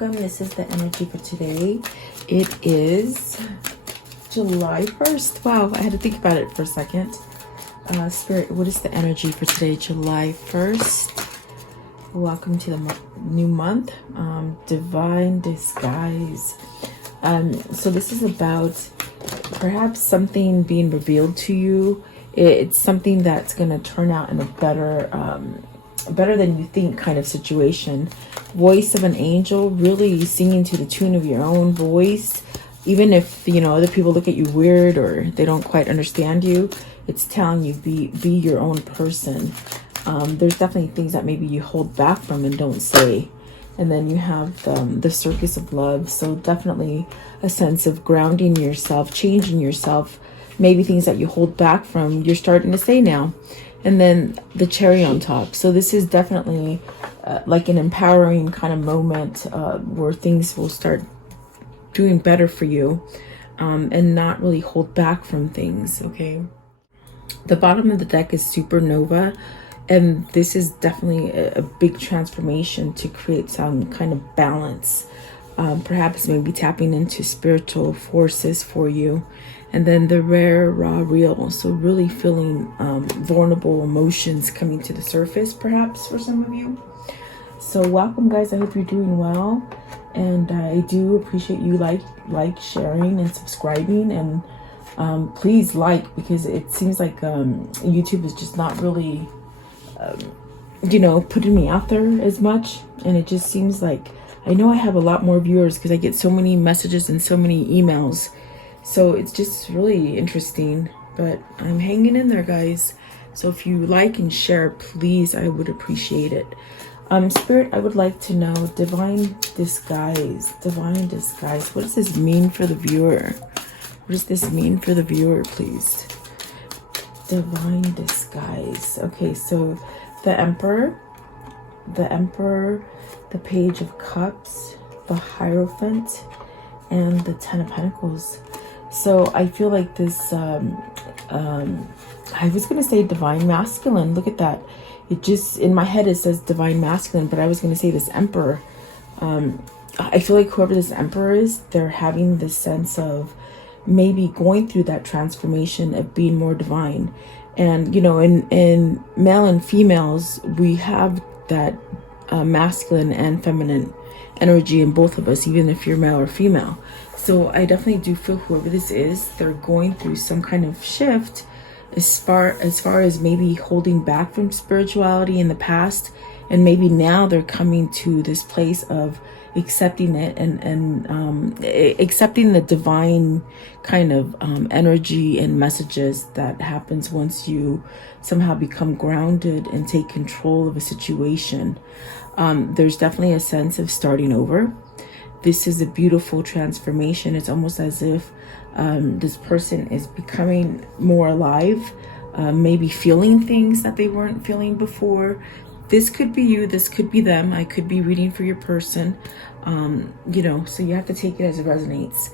welcome. This is the energy for today. It is July 1st. Wow, I had to think about it for a second. Spirit, what is the energy for today, July 1st? Welcome to the new month. Divine disguise. So this is about perhaps something being revealed to you. It's something that's going to turn out in a better than you think kind of situation. Voice of an angel, really singing to the tune of your own voice. Even if, you know, other people look at you weird or they don't quite understand you, it's telling you be your own person. There's definitely things that maybe you hold back from and don't say. And then you have the Circus of love. So definitely a sense of grounding yourself, changing yourself. Maybe things that you hold back from, you're starting to say now. And then the cherry on top. So this is definitely like an empowering kind of moment where things will start doing better for you and not really hold back from things, okay? The bottom of the deck is supernova. And this is definitely a big transformation to create some kind of balance. Perhaps maybe tapping into spiritual forces for you. And then the rare, raw, real. So really feeling vulnerable emotions coming to the surface, perhaps, for some of you. So welcome, guys. I hope you're doing well. And I do appreciate you like sharing and subscribing. And please like, because it seems like YouTube is just not really, you know, putting me out there as much. And it just seems like, I know I have a lot more viewers because I get so many messages and so many emails. So it's just really interesting, but I'm hanging in there, guys. So if you like and share, please, I would appreciate it. Spirit, I would like to know, divine disguise. What does this mean for the viewer? What does this mean for the viewer, please? Divine disguise. Okay, so the Emperor, the Page of Cups, the Hierophant, and the Ten of Pentacles. So I feel like this, I was going to say divine masculine. Look at that. It just, in my head, it says divine masculine, but I was going to say this Emperor. I feel like whoever this Emperor is, they're having this sense of maybe going through that transformation of being more divine. And, you know, in male and females, we have that masculine and feminine energy in both of us, even if you're male or female. So I definitely do feel whoever this is, they're going through some kind of shift as far as maybe holding back from spirituality in the past, and maybe now they're coming to this place of accepting it and accepting the divine kind of energy and messages that happens once you somehow become grounded and take control of a situation. There's definitely a sense of starting over. This is a beautiful transformation. It's almost as if this person is becoming more alive, maybe feeling things that they weren't feeling before. This could be you, this could be them. I could be reading for your person, you know, so you have to take it as it resonates.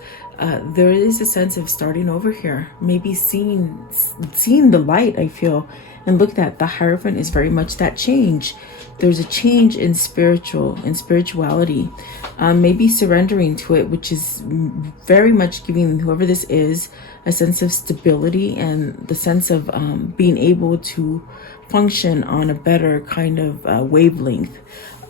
There is a sense of starting over here, maybe seeing the light, I feel. And look at that, the Hierophant is very much that change. There's a change in spirituality, maybe surrendering to it, which is very much giving whoever this is a sense of stability and the sense of being able to function on a better kind of wavelength.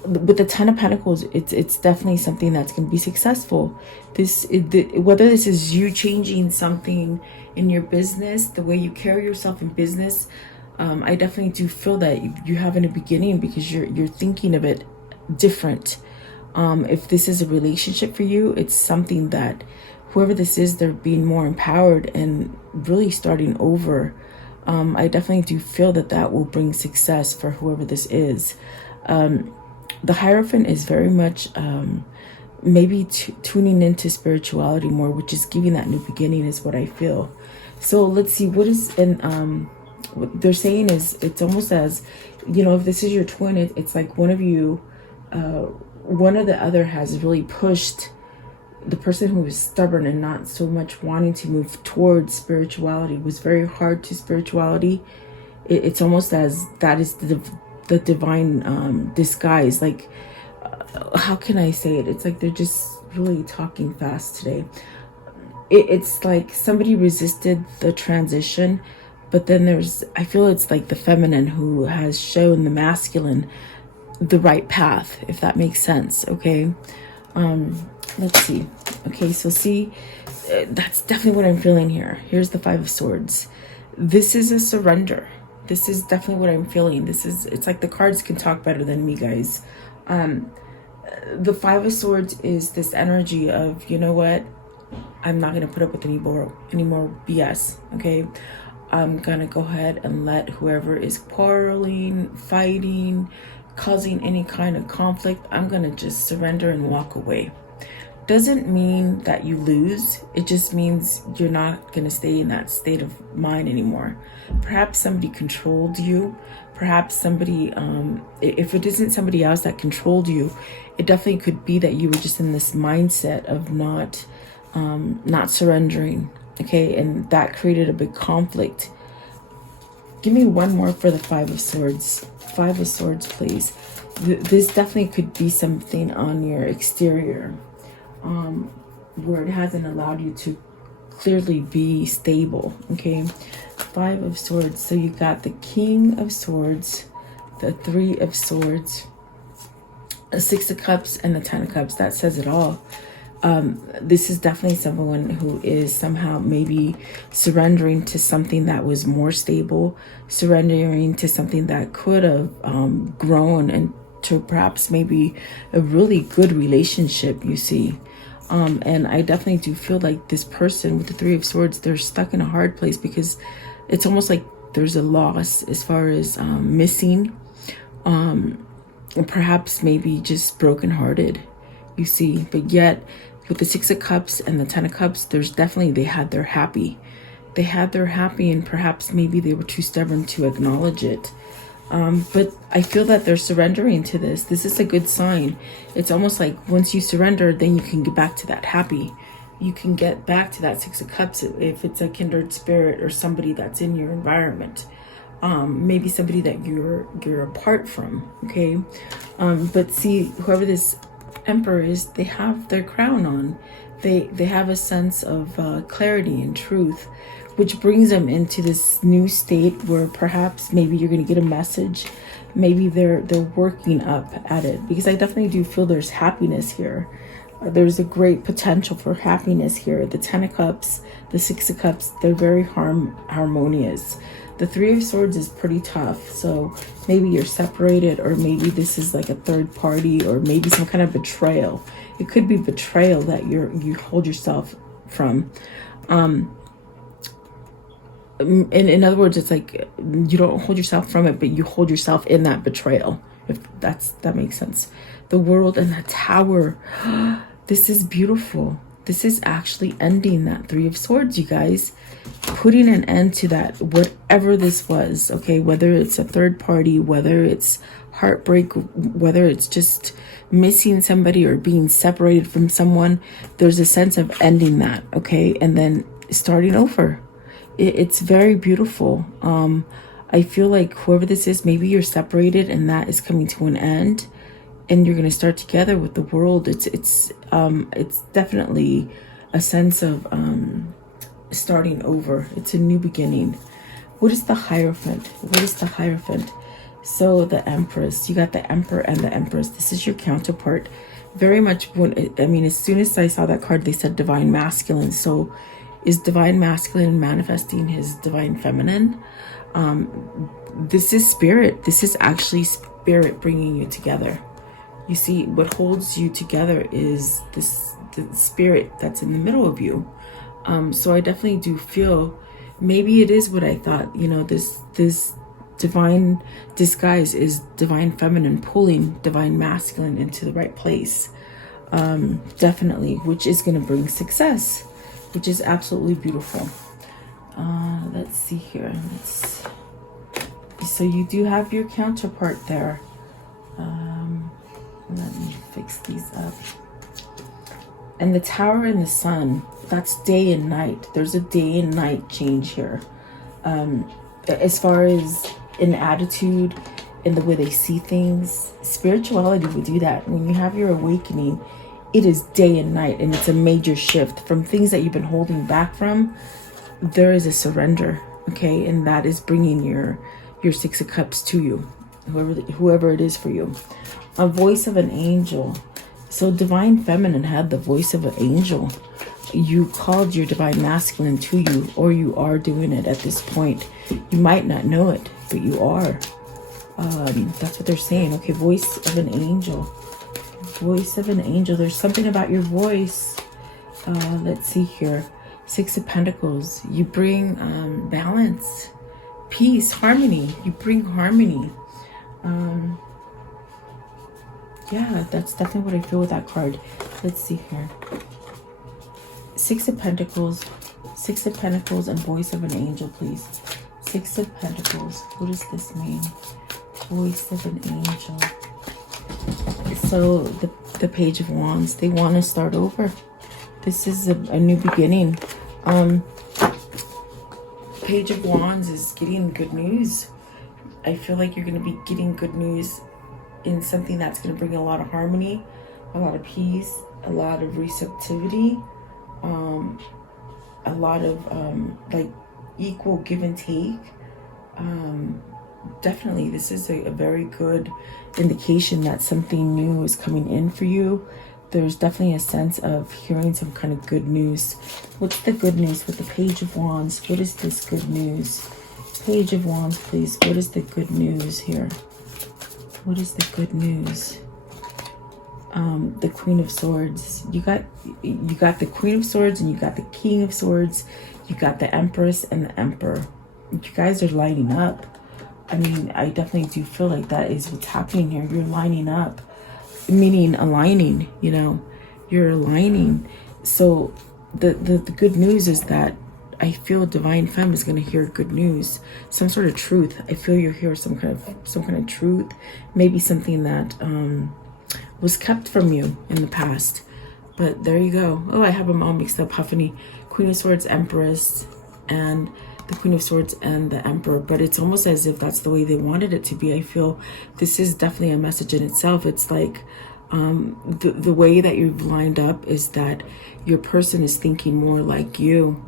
With the Ten of Pentacles, it's definitely something that's going to be successful. Whether this is you changing something in your business, the way you carry yourself in business, I definitely do feel that you have in a beginning, because you're thinking of it different. If this is a relationship for you, it's something that whoever this is, they're being more empowered and really starting over. I definitely do feel that will bring success for whoever this is. The Hierophant is very much maybe tuning into spirituality more, which is giving that new beginning, is what I feel. So let's see, what is what they're saying is, it's almost as, you know, if this is your twin, it's like one of you, one or the other has really pushed the person who was stubborn and not so much wanting to move towards spirituality, was very hard to spirituality. It's almost as that is the divine disguise. Like how can I say it? It's like they're just really talking fast today. It's like somebody resisted the transition, but then I feel it's like the feminine who has shown the masculine the right path, if that makes sense. Okay. Let's see. Okay, so see, that's definitely what I'm feeling here. Here's the Five of Swords. This is a surrender. This is definitely what I'm feeling. It's like the cards can talk better than me, guys. The Five of Swords is this energy of, you know what? I'm not going to put up with any more BS, okay? I'm going to go ahead and let whoever is quarreling, fighting, causing any kind of conflict, I'm going to just surrender and walk away. Doesn't mean that you lose. It just means you're not going to stay in that state of mind anymore. Perhaps somebody controlled you. Perhaps somebody, if it isn't somebody else that controlled you, it definitely could be that you were just in this mindset of not surrendering. Okay, and that created a big conflict. Give me one more for the Five of Swords. Five of Swords, please. This definitely could be something on your exterior, where it hasn't allowed you to clearly be stable. Okay, Five of Swords. So you got the King of Swords, the Three of Swords, a Six of Cups, and the Ten of Cups. That says it all. This is definitely someone who is somehow maybe surrendering to something that was more stable, surrendering to something that could have grown into perhaps maybe a really good relationship, you see. And I definitely do feel like this person with the Three of Swords, they're stuck in a hard place because it's almost like there's a loss as far as missing, and perhaps maybe just brokenhearted, you see. But yet with the Six of Cups and the Ten of Cups, there's definitely, they had their happy, and perhaps maybe they were too stubborn to acknowledge it. But I feel that they're surrendering to this. This is a good sign. It's almost like once you surrender, then you can get back to that happy. You can get back to that Six of Cups if it's a kindred spirit or somebody that's in your environment. Maybe somebody that you're apart from. Okay. But see, whoever this Emperor is, they have their crown on. They have a sense of clarity and truth, which brings them into this new state where perhaps maybe you're going to get a message. Maybe they're working up at it, because I definitely do feel there's happiness here. There's a great potential for happiness here. The Ten of Cups, the Six of Cups, they're very harmonious. The Three of Swords is pretty tough. So maybe you're separated, or maybe this is like a third party, or maybe some kind of betrayal. It could be betrayal that you hold yourself from. In other words, it's like you don't hold yourself from it, but you hold yourself in that betrayal, if that makes sense. The World and the Tower. This is beautiful. This is actually ending that Three of Swords, you guys. Putting an end to that, whatever this was, okay? Whether it's a third party, whether it's heartbreak, whether it's just missing somebody or being separated from someone, there's a sense of ending that, okay? And then starting over. It's very beautiful. I feel like whoever this is, maybe you're separated and that is coming to an end, and you're going to start together with the World. It's definitely a sense of starting over. It's a new beginning. What is the Hierophant? What is the Hierophant? So the Empress, you got the Emperor and the Empress. This is your counterpart. Very much, as soon as I saw that card, they said Divine Masculine. So is Divine Masculine manifesting his Divine Feminine? This is Spirit. This is actually Spirit bringing you together. You see, what holds you together is the Spirit that's in the middle of you. So I definitely do feel maybe it is what I thought. You know, this divine disguise is Divine Feminine pulling Divine Masculine into the right place. Definitely, which is going to bring success, which is absolutely beautiful. Let's see here. So you do have your counterpart there. Let me fix these up. And the Tower and the Sun, that's day and night. There's a day and night change here. As far as in attitude, in the way they see things. Spirituality would do that. When you have your awakening, it is day and night, and it's a major shift from things that you've been holding back from. There is a surrender, okay, and that is bringing your Six of Cups to you, whoever it is for you. A voice of an angel. So divine feminine had the voice of an angel. You called your divine masculine to you, or you are doing it at this point. You might not know it, but you are. That's what they're saying. Okay, voice of an angel. Voice of an angel. There's something about your voice. Let's see here. Six of Pentacles. You bring balance, peace, harmony. You bring harmony. Yeah, that's definitely what I feel with that card. Let's see here. Six of Pentacles, and voice of an angel, please. Six of Pentacles. What does this mean? Voice of an angel. So the Page of Wands, they want to start over. This is a new beginning. Page of Wands is getting good news. I feel like you're going to be getting good news in something that's going to bring a lot of harmony, a lot of peace, a lot of receptivity, a lot of like equal give and take. Definitely, this is a very good indication that something new is coming in for you. There's definitely a sense of hearing some kind of good news. What's the good news with the Page of Wands? What is this good news? Page of Wands, please. What is the good news here? What is the good news? The Queen of Swords. You got the Queen of Swords, and you got the King of Swords. You got the Empress and the Emperor. You guys are lining up. I mean, I definitely do feel like that is what's happening here. You're lining up, meaning aligning, you know, you're aligning. So the good news is that I feel Divine Femme is going to hear good news, some sort of truth. I feel you'll hear some kind of truth, maybe something that was kept from you in the past. But there you go. Oh, I have them all mixed up. Huffany, Queen of Swords, Empress, and the Queen of Swords and the Emperor. But it's almost as if that's the way they wanted it to be. I feel this is definitely a message in itself. It's like the way that you've lined up is that your person is thinking more like you,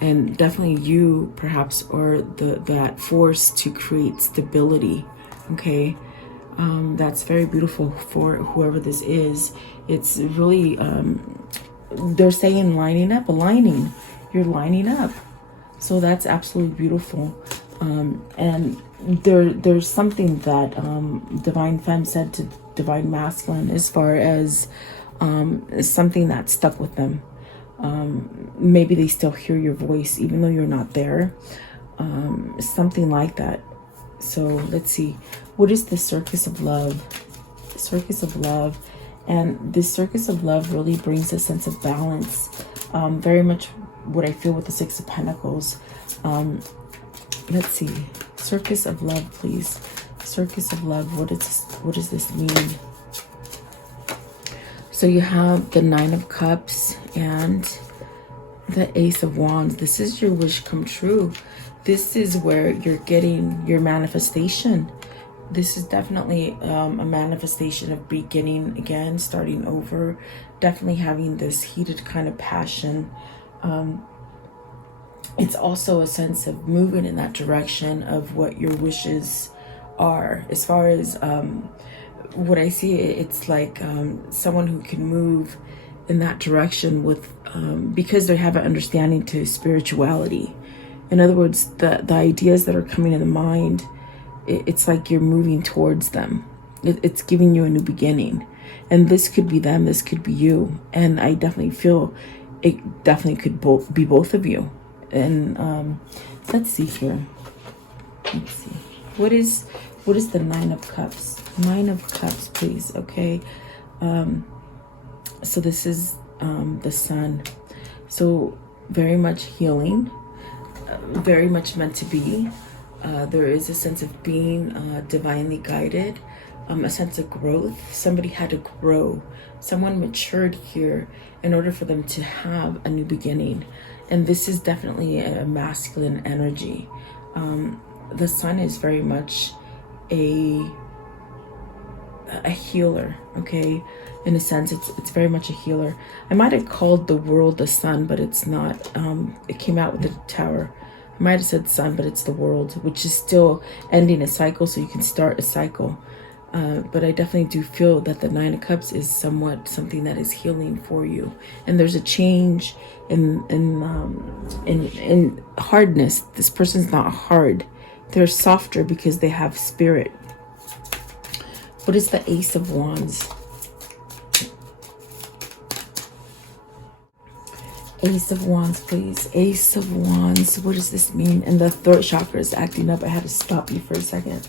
and definitely you perhaps are that force to create stability. Okay, that's very beautiful for whoever this is. It's really they're saying lining up, aligning. You're lining up. So that's absolutely beautiful. And there's something that Divine Femme said to Divine Masculine as far as something that stuck with them. Maybe they still hear your voice even though you're not there. Something like that. So let's see. What is the Circus of Love? Circus of Love. And this Circus of Love really brings a sense of balance. Very much what I feel with the Six of Pentacles. Let's see. Circus of Love, please. Circus of Love. What does this mean? So you have the Nine of Cups and the Ace of Wands. This is your wish come true. This is where you're getting your manifestation. This is definitely a manifestation of beginning again, starting over. Definitely having this heated kind of passion. It's also a sense of moving in that direction of what your wishes are. As far as what I see, it's like someone who can move in that direction with because they have an understanding to spirituality. In other words, the ideas that are coming in the mind, it's like you're moving towards them. It's giving you a new beginning. And this could be them, this could be you. And I definitely feel it definitely could be both of you. And let's see here. Let's see. What is the Nine of Cups? Nine of Cups, please. Okay. So this is the Sun. So very much healing. Very much meant to be. There is a sense of being divinely guided. A sense of growth. Somebody had to grow. Someone matured here in order for them to have a new beginning. And this is definitely a masculine energy. The Sun is very much a a healer, okay? In a sense, it's very much a healer. I might have called the world the sun, but it's not. It came out with the tower. I might have said sun, but it's the world, which is still ending a cycle, so you can start a cycle. But I definitely do feel that the Nine of Cups is somewhat something that is healing for you, and there's a change in hardness. This person's not hard; they're softer because they have spirit. What is the Ace of Wands? Ace of Wands, please. Ace of Wands. What does this mean? And the throat chakra is acting up. I had to stop you for a second.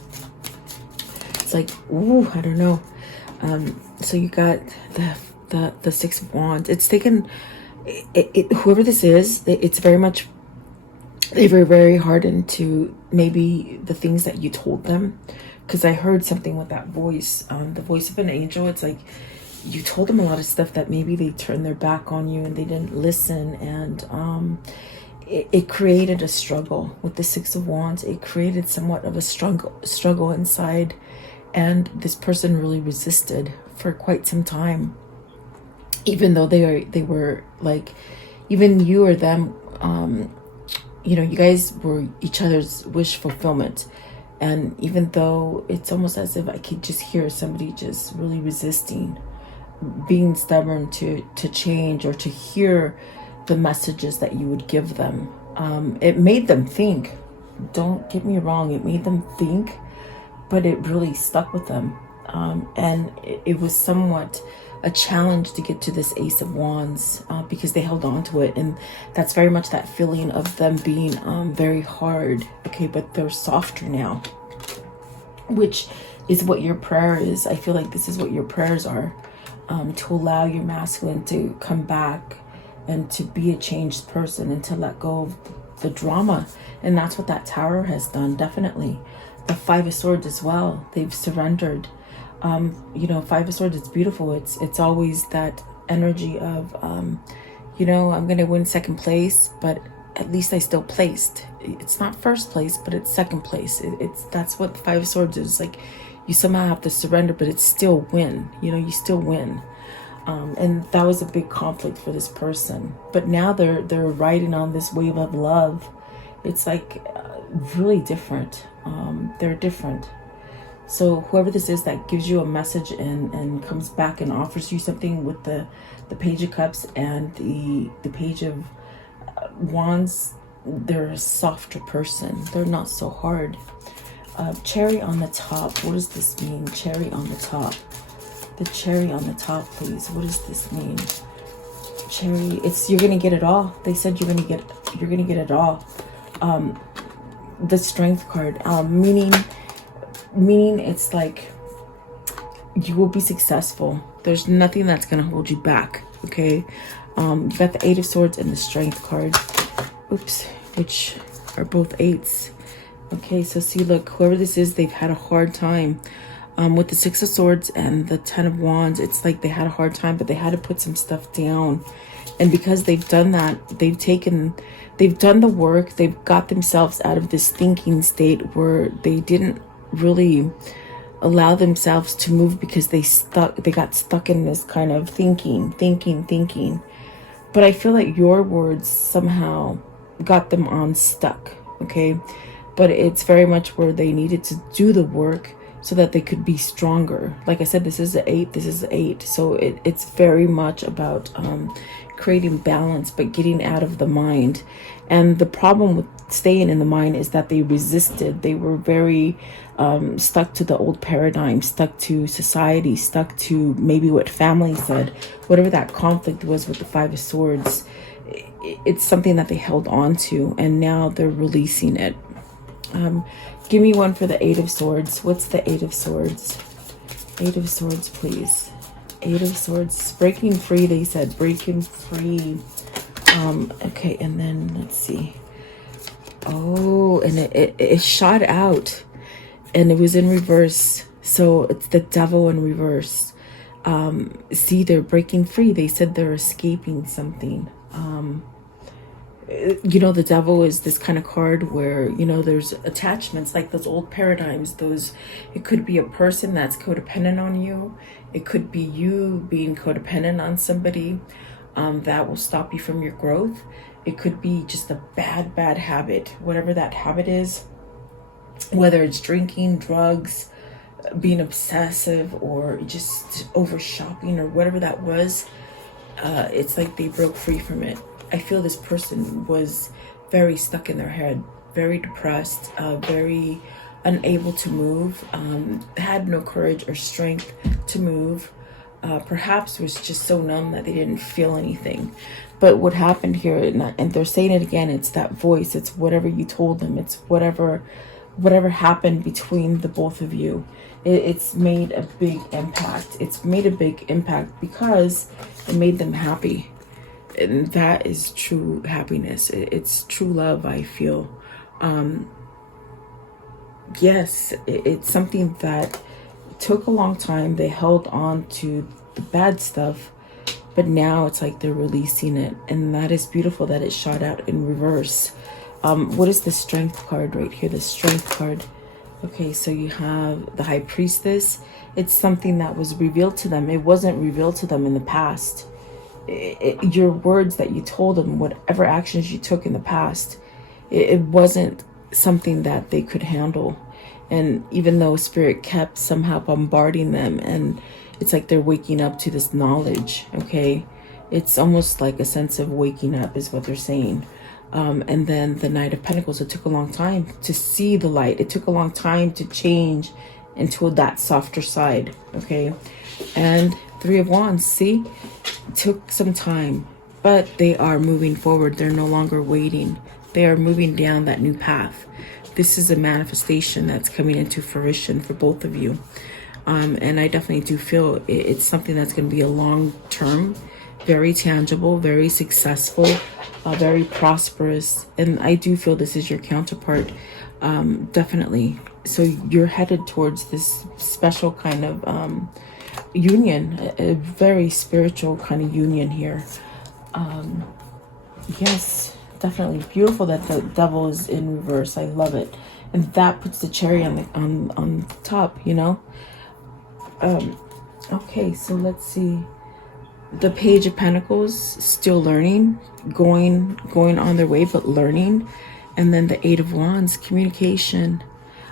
It's like, ooh, I don't know. So you got the Six of Wands. It's taken, whoever this is, it's very much, they were very hardened to maybe the things that you told them. Because I heard something with that voice, the voice of an angel. It's like, you told them a lot of stuff that maybe they turned their back on you and they didn't listen, and it created a struggle with the Six of Wands. It created somewhat of a struggle inside, and this person really resisted for quite some time, even though they were like, even you or them, you know, you guys were each other's wish fulfillment. And even though it's almost as if I could just hear somebody just really resisting, being stubborn to change or to hear the messages that you would give them. It made them think. Don't get me wrong, it made them think, but it really stuck with them. And it was somewhat a challenge to get to this Ace of Wands because they held on to it. And that's very much that feeling of them being very hard. Okay, but they're softer now, which is what your prayer is. I feel like this is what your prayers are. To allow your masculine to come back and to be a changed person and to let go of the drama. And that's what that Tower has done, definitely. The Five of Swords as well. They've surrendered. You know, Five of Swords, it's beautiful. It's always that energy of, you know, I'm going to win second place, but at least I still placed. It's not first place, but it's second place. That's what the Five of Swords is. Like, you somehow have to surrender, but it's still win. You know, you still win. And that was a big conflict for this person. But now they're riding on this wave of love. It's like really different. They're different. So whoever this is that gives you a message and comes back and offers you something with the Page of Cups and the Page of Wands, they're a softer person. They're not so hard. Cherry on the top. What does this mean? Cherry on the top. The cherry on the top, please. What does this mean? Cherry. It's you're gonna get it all. They said you're gonna get it all. The Strength card. Meaning it's like you will be successful. There's nothing that's gonna hold you back. Okay. You got the Eight of Swords and the Strength card. Oops. Which are both eights. Okay, so see, look, whoever this is, they've had a hard time with the Six of Swords and the Ten of Wands. It's like they had a hard time, but they had to put some stuff down. And because they've done that, they've done the work. They've got themselves out of this thinking state where they didn't really allow themselves to move because they got stuck in this kind of thinking. But I feel like your words somehow got them unstuck, okay? But it's very much where they needed to do the work so that they could be stronger. Like I said, this is the 8, this is the 8. So it's very much about creating balance, but getting out of the mind. And the problem with staying in the mind is that they resisted. They were very stuck to the old paradigm, stuck to society, stuck to maybe what family said, whatever that conflict was with the Five of Swords. It's something that they held on to, and now they're releasing it. Give me one for the Eight of Swords. What's the Eight of Swords? Eight of Swords, please. Eight of Swords. Breaking free, they said. Breaking free. Okay, and then let's see. Oh, and it shot out. And it was in reverse. So it's the Devil in reverse. See, they're breaking free. They said they're escaping something. You know, the devil is this kind of card where, you know, there's attachments like those old paradigms. It could be a person that's codependent on you. It could be you being codependent on somebody that will stop you from your growth. It could be just a bad habit, whatever that habit is, whether it's drinking, drugs, being obsessive, or just over shopping, or whatever that was. It's like they broke free from it. I feel this person was very stuck in their head, very depressed, very unable to move, had no courage or strength to move, perhaps was just so numb that they didn't feel anything. But what happened here, and they're saying it again, it's that voice, it's whatever you told them, it's whatever happened between the both of you. It's made a big impact. It's made a big impact because it made them happy. And that is true happiness. It's true love, I feel. Yes, it's something that took a long time. They held on to the bad stuff, but now it's like they're releasing it. And that is beautiful that it shot out in reverse. What is the strength card right here? The strength card. Okay, so you have the High Priestess. It's something that was revealed to them. It wasn't revealed to them in the past. Your words that you told them, whatever actions you took in the past, it wasn't something that they could handle. And even though Spirit kept somehow bombarding them, and it's like they're waking up to this knowledge, okay? It's almost like a sense of waking up is what they're saying. And then the Knight of Pentacles, it took a long time to see the light. It took a long time to change into that softer side, okay? And Three of Wands, see? It took some time, but they are moving forward. They're no longer waiting. They are moving down that new path. This is a manifestation that's coming into fruition for both of you. And I definitely do feel it's something that's going to be a long-term, very tangible, very successful, very prosperous. And I do feel this is your counterpart, definitely. So you're headed towards this special kind of union, a very spiritual kind of union here. Yes, definitely beautiful that the devil is in reverse. I love it, and that puts the cherry on the top, you know. Okay, so let's see. The Page of Pentacles, still learning, going on their way, but learning. And then the Eight of Wands, communication.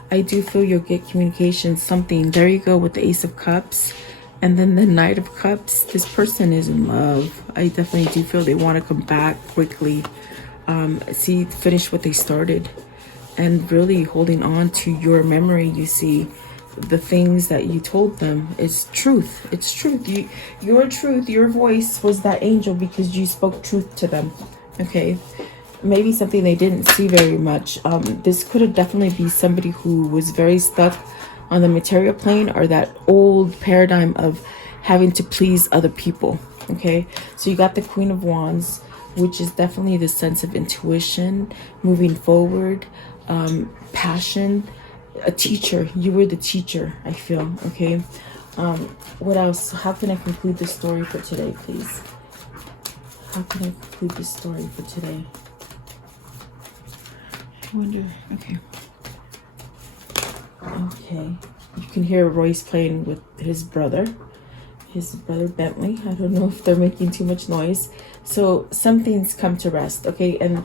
I do feel you'll get communication, something. There you go with the Ace of Cups. And then the Knight of Cups. This person is in love. I definitely do feel they want to come back quickly. Finish what they started. And really holding on to your memory, you see. The things that you told them is truth. It's truth. Your truth, your voice was that angel because you spoke truth to them. Okay, maybe something they didn't see very much. This could have definitely be somebody who was very stuck on the material plane, or that old paradigm of having to please other people. Okay, so you got the Queen of Wands, which is definitely the sense of intuition, moving forward, passion. A teacher. You were the teacher, I feel. Okay, what else? How can I conclude the story for today, please? How can I conclude the story for today? I wonder. Okay, you can hear Royce playing with his brother Bentley. I don't know if they're making too much noise. So something's come to rest. Okay, and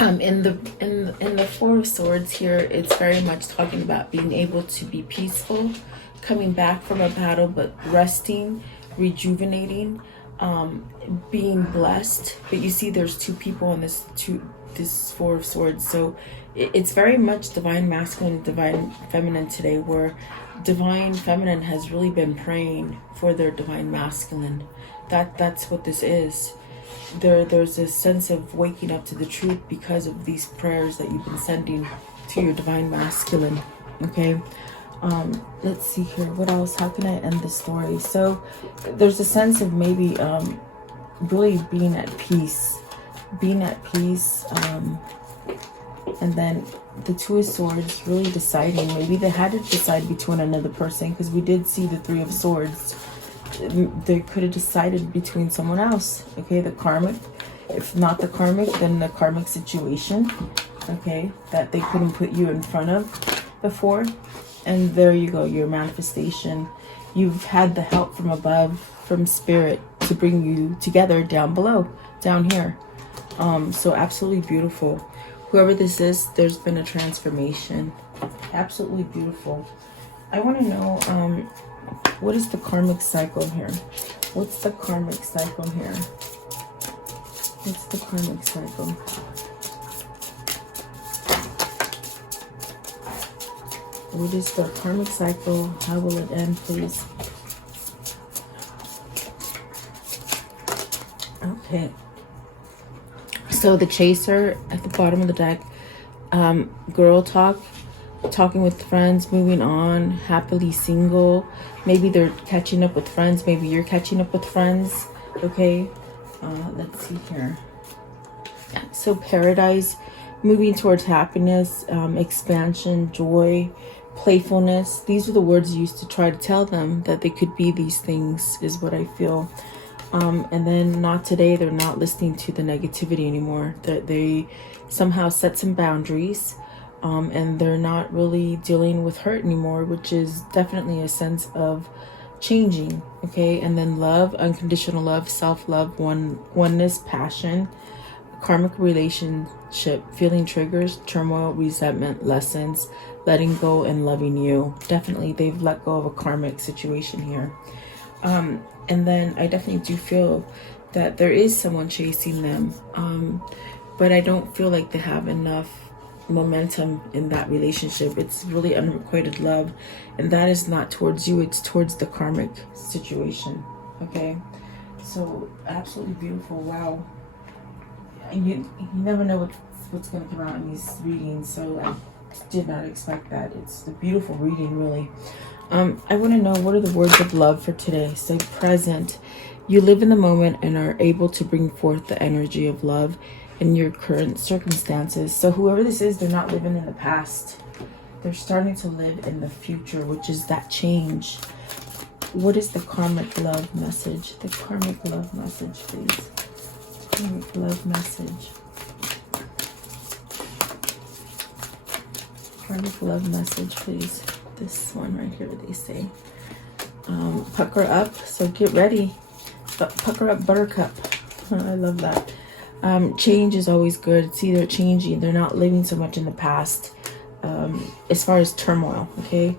in the Four of Swords here, it's very much talking about being able to be peaceful, coming back from a battle, but resting, rejuvenating, being blessed. But you see, there's two people in this Four of Swords, so it's very much divine masculine, divine feminine today, where divine feminine has really been praying for their divine masculine. That's what this is. There's a sense of waking up to the truth because of these prayers that you've been sending to your divine masculine. Okay, let's see here. What else? How can I end the story? So there's a sense of maybe really being at peace, and then the Two of Swords, really deciding. Maybe they had to decide between another person, because we did see the Three of Swords. They could have decided between someone else. Okay, the Karmic If not the karmic, then the karmic situation, okay, that they couldn't put you in front of before. And there you go, your manifestation. You've had the help from above, from spirit, to bring you together down below, down here. So absolutely beautiful. Whoever this is, there's been a transformation. Absolutely beautiful. I want to know, what is the karmic cycle here? What's the karmic cycle here? What's the karmic cycle? What is the karmic cycle? How will it end, please? Okay. So the chaser at the bottom of the deck, girl talk, talking with friends, moving on, happily single. Maybe they're catching up with friends. Maybe you're catching up with friends. Okay. Let's see here. So paradise, moving towards happiness, expansion, joy, playfulness. These are the words used to try to tell them that they could be these things, is what I feel. And then not today. They're not listening to the negativity anymore. They somehow set some boundaries, and they're not really dealing with hurt anymore, which is definitely a sense of changing. Okay. And then love, unconditional love, self-love, oneness, passion, karmic relationship, feeling triggers, turmoil, resentment, lessons, letting go, and loving you. Definitely they've let go of a karmic situation here. And then I definitely do feel that there is someone chasing them, but I don't feel like they have enough momentum in that relationship. It's really unrequited love, and that is not towards you, it's towards the karmic situation. Okay, so absolutely beautiful. Wow. You never know what's going to come out in these readings, so I did not expect that. It's a beautiful reading, really. I want to know, what are the words of love for today? So present. You live in the moment and are able to bring forth the energy of love in your current circumstances. So whoever this is, they're not living in the past. They're starting to live in the future, which is that change. What is the karmic love message? The karmic love message, please. Karmic love message. Karmic love message, please. This one right here, they say. Pucker up. So get ready. Pucker up, buttercup. I love that. Change is always good. It's either changing. They're not living so much in the past. As far as turmoil, okay?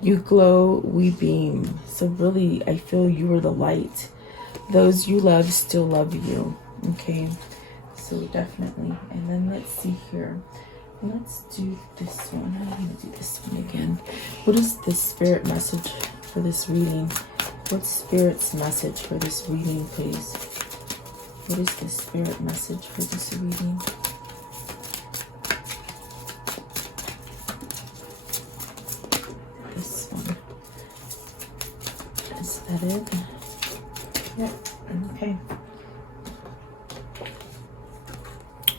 You glow, we beam. So really, I feel you are the light. Those you love still love you. Okay? So definitely. And then let's see here. Let's do this one. I'm going to do this one again. What is the spirit message for this reading? What's spirit's message for this reading, please? What is the spirit message for this reading? This one. Is that it? Yep. Okay.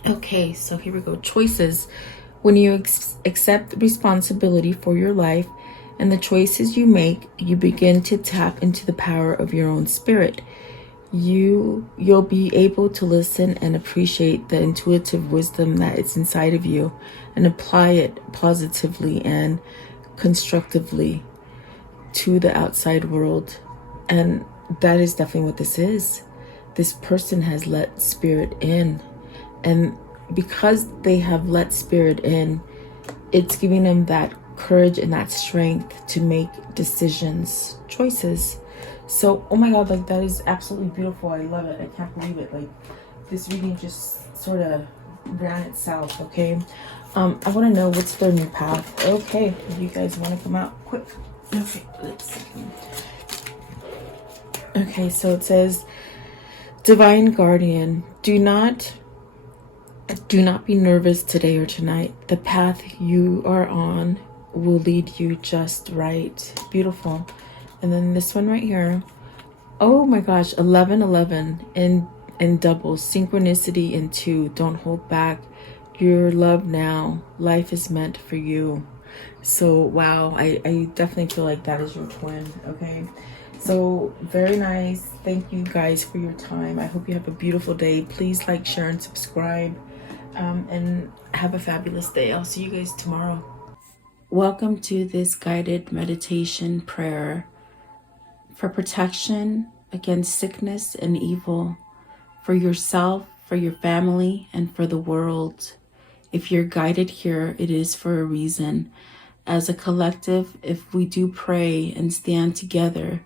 Okay, so here we go. Choices. When you accept responsibility for your life and the choices you make, you begin to tap into the power of your own spirit. You'll be able to listen and appreciate the intuitive wisdom that is inside of you and apply it positively and constructively to the outside world. And that is definitely what this is. This person has let spirit in. And because they have let spirit in, it's giving them that courage and that strength to make decisions, choices. So, oh my God, like that is absolutely beautiful. I love it. I can't believe it. Like this reading just sort of ran itself. Okay. I want to know, what's their new path? Okay. You guys want to come out quick? Okay. Let's see. Okay. So it says, Divine Guardian, do not be nervous today or tonight. The path you are on will lead you just right. Beautiful. And then this one right here. Oh my gosh, 1111 in doubles. Synchronicity in 2. Don't hold back. You're loved now. Life is meant for you. So wow, I definitely feel like that is your twin. Okay. So very nice. Thank you guys for your time. I hope you have a beautiful day. Please like, share, and subscribe. And have a fabulous day. I'll see you guys tomorrow. Welcome to this guided meditation prayer for protection against sickness and evil, for yourself, for your family, and for the world. If you're guided here, it is for a reason. As a collective, if we do pray and stand together,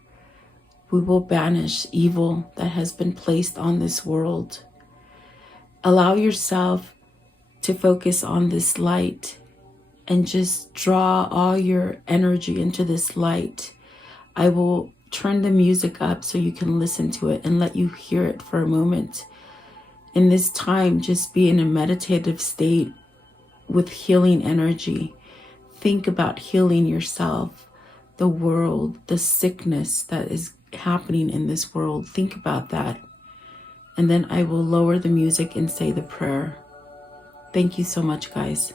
we will banish evil that has been placed on this world. Allow yourself to focus on this light and just draw all your energy into this light. I will turn the music up so you can listen to it and let you hear it for a moment. In this time, just be in a meditative state with healing energy. Think about healing yourself, the world, the sickness that is happening in this world. Think about that. And then I will lower the music and say the prayer. Thank you so much, guys.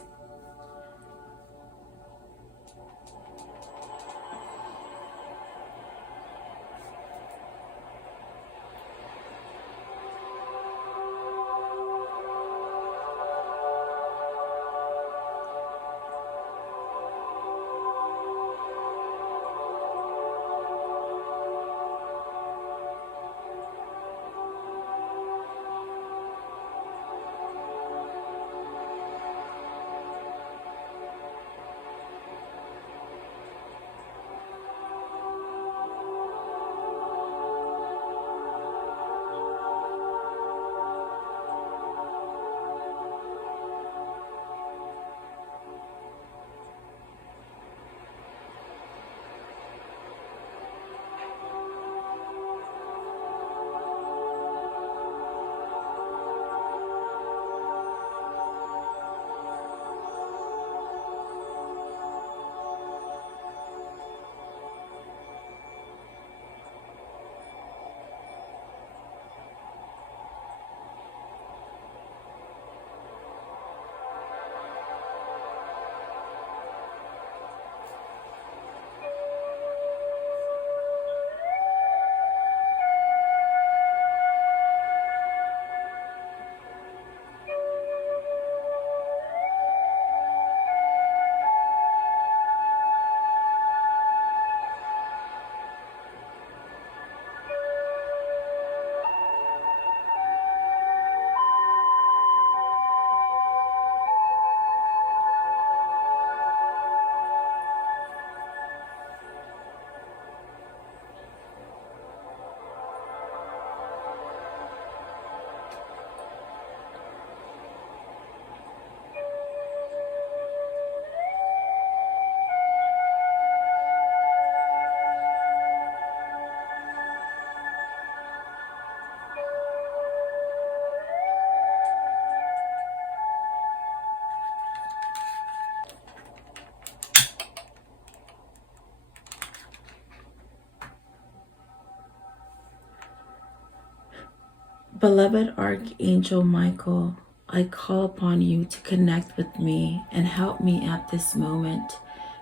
Beloved Archangel Michael, I call upon you to connect with me and help me at this moment,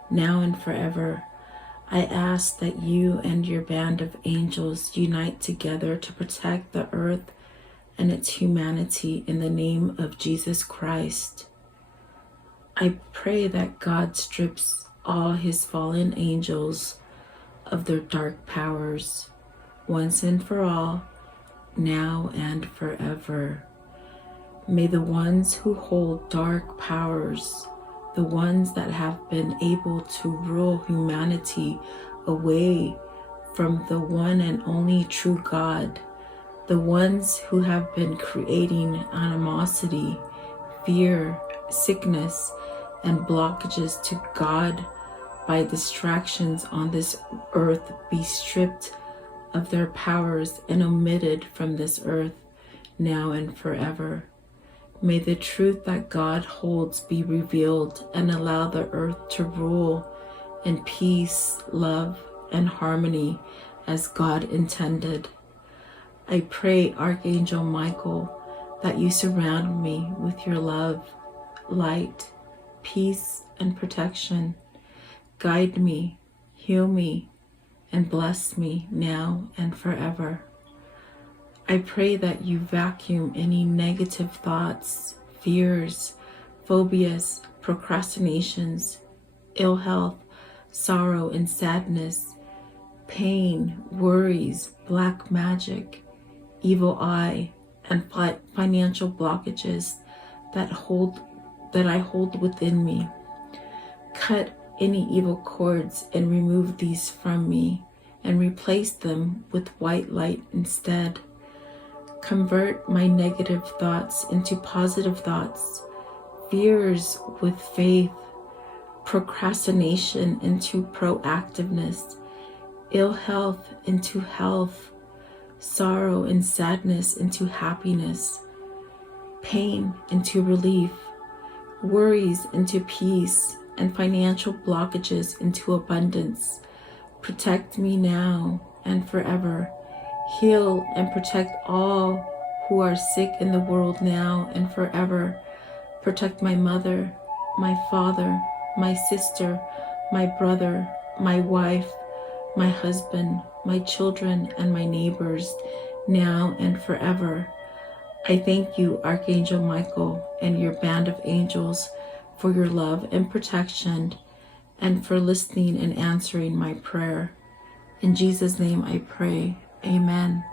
now and forever. I ask that you and your band of angels unite together to protect the earth and its humanity in the name of Jesus Christ. I pray that God strips all his fallen angels of their dark powers, once and for all, now and forever. May the ones who hold dark powers, the ones that have been able to rule humanity away from the one and only true God, the ones who have been creating animosity, fear, sickness, and blockages to God by distractions on this earth be stripped of their powers and omitted from this earth, now and forever. May the truth that God holds be revealed and allow the earth to rule in peace, love, and harmony as God intended. I pray, Archangel Michael, that you surround me with your love, light, peace, and protection. Guide me, heal me, and bless me now and forever. I pray that you vacuum any negative thoughts, fears, phobias, procrastinations, ill health, sorrow and sadness, pain, worries, black magic, evil eye, and financial blockages that I hold within me. Cut any evil cords and remove these from me and replace them with white light instead. Convert my negative thoughts into positive thoughts, fears with faith, procrastination into proactiveness, ill health into health, sorrow and sadness into happiness, pain into relief, worries into peace, and financial blockages into abundance. Protect me now and forever. Heal and protect all who are sick in the world now and forever. Protect my mother, my father, my sister, my brother, my wife, my husband, my children, and my neighbors now and forever. I thank you, Archangel Michael, and your band of angels for your love and protection and for listening and answering my prayer. In Jesus' name I pray. Amen.